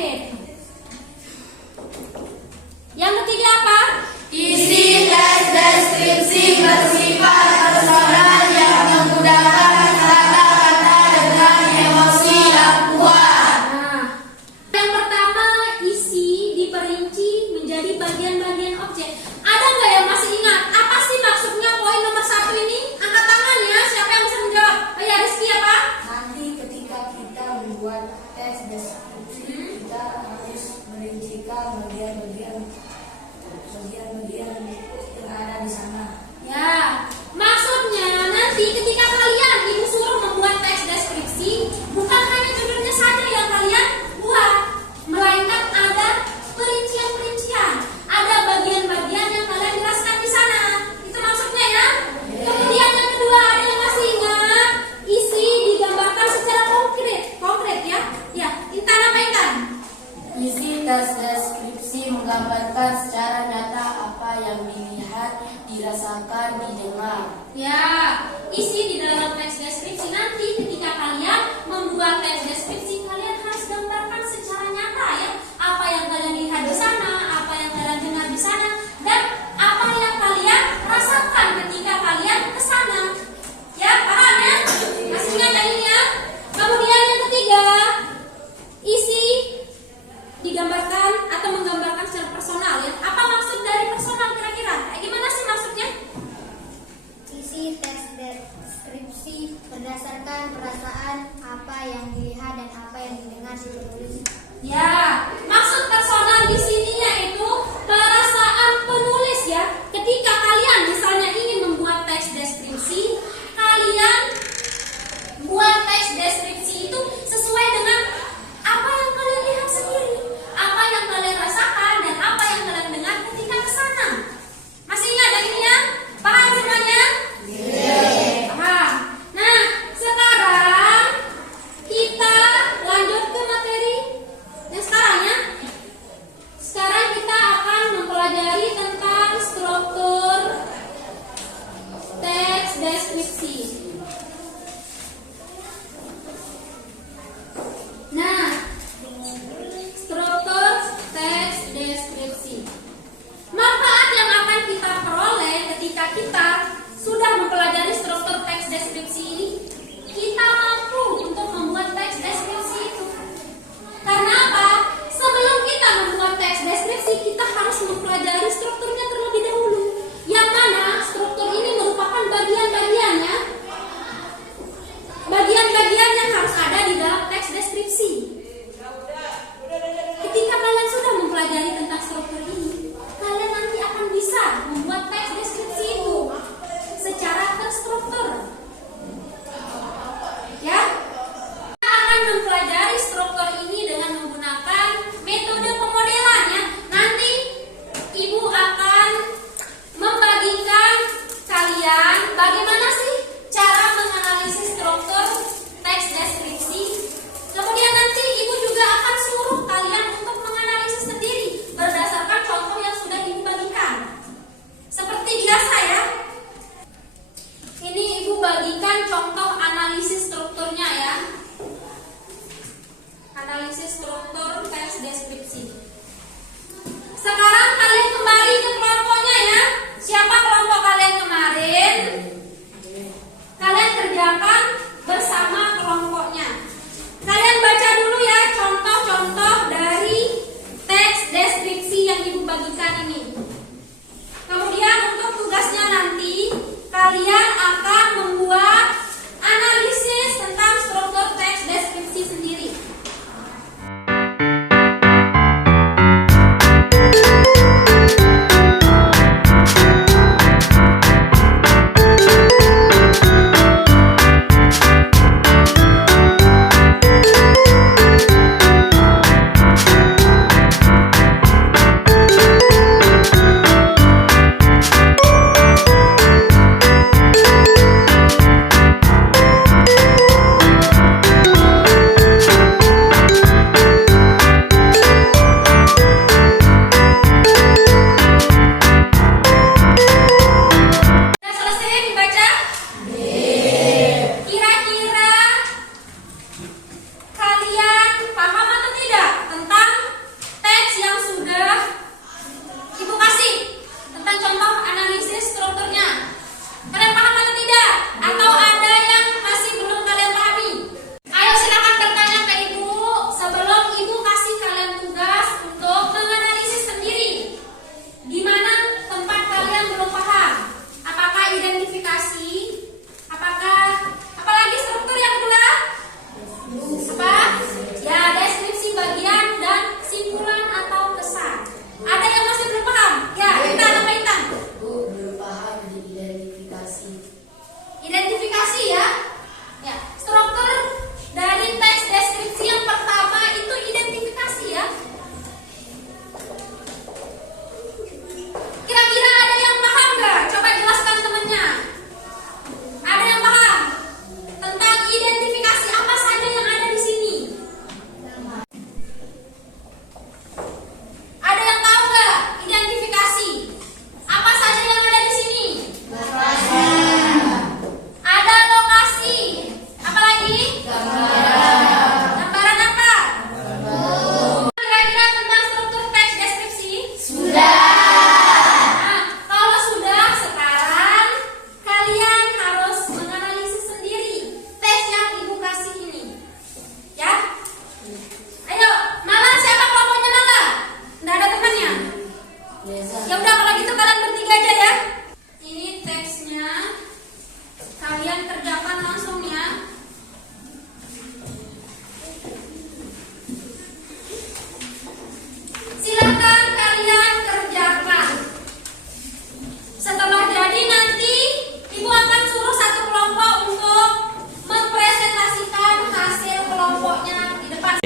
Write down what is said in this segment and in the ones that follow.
konkret. Yang ketiga apa? Isi tes deskripsi bersifat personal yang menggunakan kata-kata dengan emosi yang kuat. Nah, yang pertama, isi diperinci menjadi bagian-bagian objek. Ada nggak yang masih ingat? Apa sih maksudnya poin nomor 1 ini? Angkat tangan ya, siapa yang bisa menjawab? Oh ya, Rizky apa? Nanti ketika kita membuat tes deskripsi, kita harus merincikan bagian-bagian yang ada di sana. Ya, maksudnya nanti ketika kalian ibu suruh membuat teks deskripsi, bukan hanya judulnya saja yang kalian buat, melainkan ada perincian-perincian, ada bagian-bagian yang kalian jelaskan di sana. Itu maksudnya ya. Kemudian yang kedua, ada yang masih ingat? Isi digambarkan secara konkret ya. Ya, Intan apa Intan? Isi tes deskripsi menggambarkan secara nyata apa yang dilihat, dirasakan, didengar. Ya, isi di dalam teks deskripsi nanti ketika kalian membuat teks deskripsi, kalian harus gambarkan secara nyata ya, apa yang kalian lihat di sana, apa yang kalian dengar di sana, dan apa yang kalian rasakan ketika kalian ke sana. Ya, paham ya? Masih ingat yang ini ya? Kemudian yang ketiga, isi digambarkan atau menggambarkan secara personal ya. Apa maksud dari personal kira-kira? Gimana sih maksudnya? Isi tes deskripsi berdasarkan perasaan apa yang dilihat dan apa yang didengar si penulis. Ya, maksud personal di sini yaitu perasaan penulis ya. Ketika kalian misalnya ingin membuat teks deskripsi, kalian buat teks deskripsi itu sesuai dengan apa yang kalian lihat sendiri, apa yang kalian rasakan, dan apa yang kalian dengar ketika ke sana. Masih ingat yang ini ya? Paham semuanya? Paham. Nah, sekarang kita lanjut ke materi yang sekarang ya. Sekarang kita akan mempelajari tentang struktur teks deskripsi. Nah, struktur teks deskripsi. Manfaat yang akan kita peroleh ketika kita sudah mempelajari struktur teks deskripsi ini, kita mampu untuk membuat teks deskripsi itu. Karena apa? Sebelum kita membuat teks deskripsi, kita harus mempelajari strukturnya terlebih dahulu. Yang mana struktur ini merupakan bagian-bagiannya, bagian-bagian yang harus ada di dalam teks deskripsi. Ketika kalian sudah mempelajari tentang struktur ini, kalian nanti akan bisa membuat teks deskripsi itu secara terstruktur. Ya, kita akan mempelajari struktur ini dengan menggunakan metode pemodelan ya. Nanti ibu akan membagikan kalian bagaimana sih cara menganalisis struktur teks deskripsi. Kemudian nanti ibu juga akan suruh kalian untuk menganalisis sendiri berdasarkan contoh yang sudah ibu bagikan. Seperti biasa ya. Ini ibu bagikan contoh analisis strukturnya ya. Analisis struktur teks deskripsi. Sekarang kalian kembali ke kelompoknya ya. Siapa kelompok kalian kemarin? Kalian kerjakan bersama kelompoknya. Kalian baca dulu ya contoh-contoh dari teks deskripsi yang ibu bagikan ini. Kemudian untuk tugasnya nanti kalian akan membuat analisis tentang struktur teks deskripsi sendiri.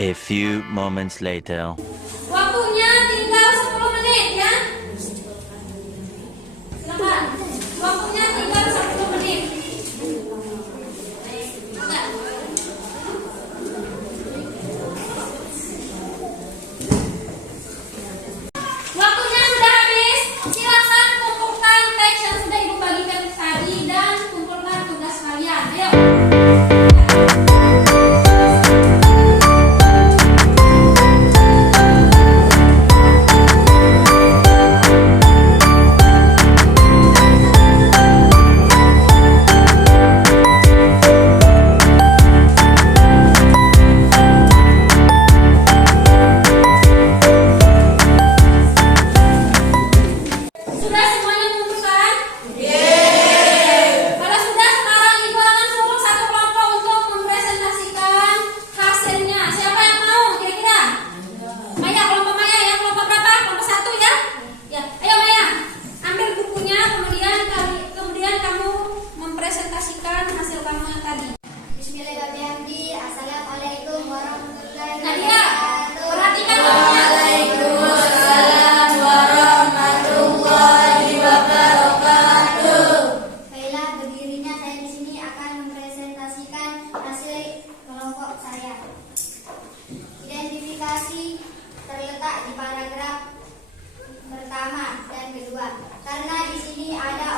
A few moments later. Waktunya tinggal 10 menit ya. Silakan. Waktunya tinggal 10 menit. Enggak. Waktunya sudah habis. Silakan kumpulkan teks yang sudah Ibu bagikan tadi dan kumpulkan tugas kalian. Ayo. Sudah semuanya mengumpulkan? Kalau sudah, sekarang Ibu akan suruh satu kelompok untuk mempresentasikan hasilnya. Siapa yang mau kira-kira? Maya, kelompok Maya ya. Kelompok berapa? Kelompok 1 ya? Ya, ayo Maya. Ambil bukunya, kemudian kamu mempresentasikan hasil kamu yang tadi. Bismillahirrahmanirrahim. Assalamualaikum warahmatullahi Nadia, wabarakatuh. perhatikan bukunya. Waalaikumsalam warahmatullahi wabarakatuh. Baiklah, berdirinya saya di sini akan mempresentasikan hasil kelompok saya. Identifikasi terletak di paragraf pertama dan kedua. Karena di sini ada